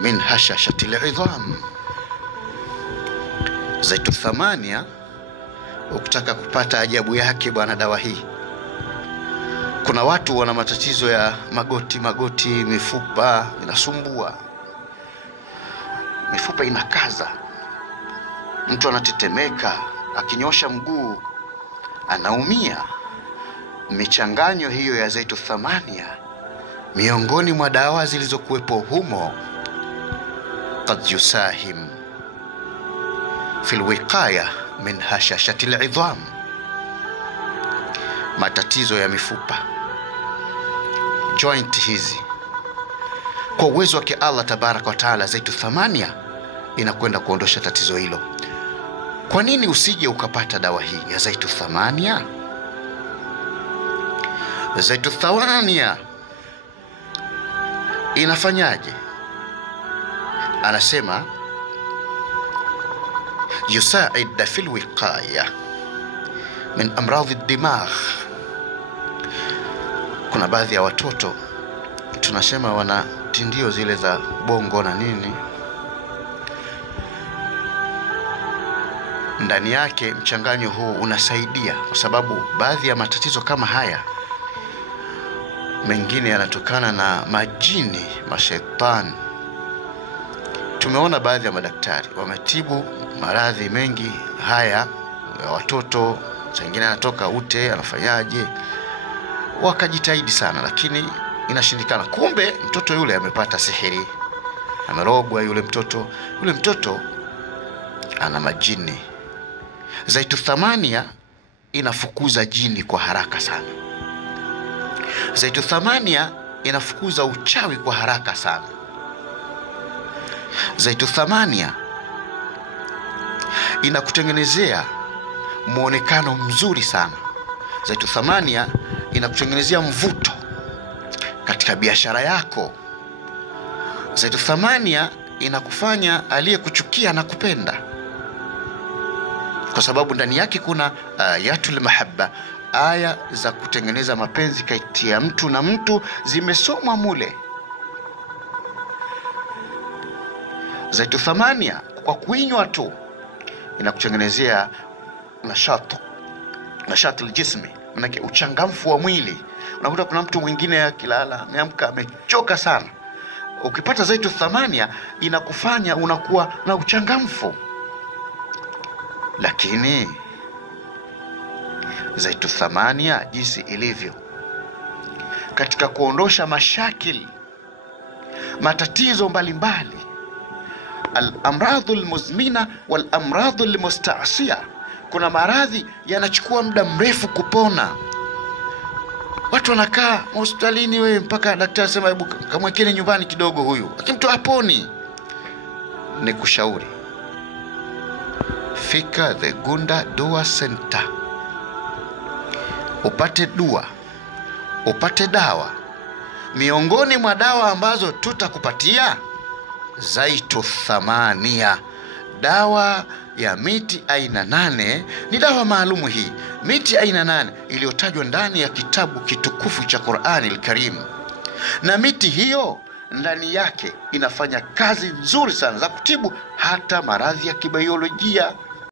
min hashashati al'idham. Zaitu thamania, ukitaka kupata ajabu yake bwana dawa hii. Kuna watu wana matatizo ya magoti, mifupa inasumbua. Mifupa inakaza. Mtu anatetemeka, akinyosha mguu anaumia. Michanganyo hiyo ya zaitu thamania, miongoni mwa dawa zilizokuwepo humo, qad yusahim fil wiqaya min hashashati al'idham. Matatizo ya mifupa, joint hizi, kwa uwezo wake Allah tabaraka wa taala, zaitu thamania inakwenda kuondosha tatizo hilo. Kwa nini usije ukapata dawa hii ya zaitu thamania? Zaitu thamania inafanyaje? Anasema yusaid fil wiqaya min amradhi ad-dimagh. Kuna baadhi ya watoto tunasema wana tindio zile za bongo na nini, ndani yake mchanganyo huu unasaidia, kwa sababu baadhi ya matatizo kama haya mengine yanatokana na majini, mashaitani. Tumeona baadhi ya madaktari wametibu maradhi mengi haya ya watoto, wengine anatoka ute, anafanyaje, wakajitahidi sana, lakini inashindikana. Kumbe mtoto yule amepata sihiri, amerogwa yule mtoto ana majini. Zaitu thamania inafukuza jini kwa haraka sana. Zaitu thamania inafukuza uchawi kwa haraka sana. Zaitu thamania inakutengenezea muonekano mzuri sana. Zaitu thamania inakutengenezea mvuto katika biashara yako. Zaitu thamania inakufanya aliyekuchukia na kupenda, kwa sababu ndani yake kuna ayatul mahabba, aya za kutengeneza mapenzi kati ya mtu na mtu zimesomwa mule. Zaitu thamania kwa kuinywa tu inakutengenezea nashat aljismi, manake uchangamfu wa mwili. Unakuta kuna mtu mwingine akilala ameamka amechoka sana, ukipata zaitu thamania inakufanya unakuwa na uchangamfu. Lakini zaitu thamania jinsi ilivyo katika kuondosha mashakil, matatizo mbalimbali, al-amradhu al-muzmina wal-amradhu al-musta'siya. Kuna maradhi yanachukua muda mrefu kupona. Watu wanakaa hospitalini wewe mpaka daktari sema hebu kamwekeni nyumbani kidogo huyu, lakini mtu haponi. Nikushauri, fika The Gunda Dua Center, upate dua, upate dawa. Miongoni mwa dawa ambazo tutakupatia zaitu thamania, dawa ya miti aina 8. Ni dawa maalumu hii, miti aina 8 iliyotajwa ndani ya kitabu kitukufu cha Qur'ani al-Karim. Na miti hiyo ndani yake inafanya kazi nzuri sana za kutibu hata maradhi ya kibiolojia,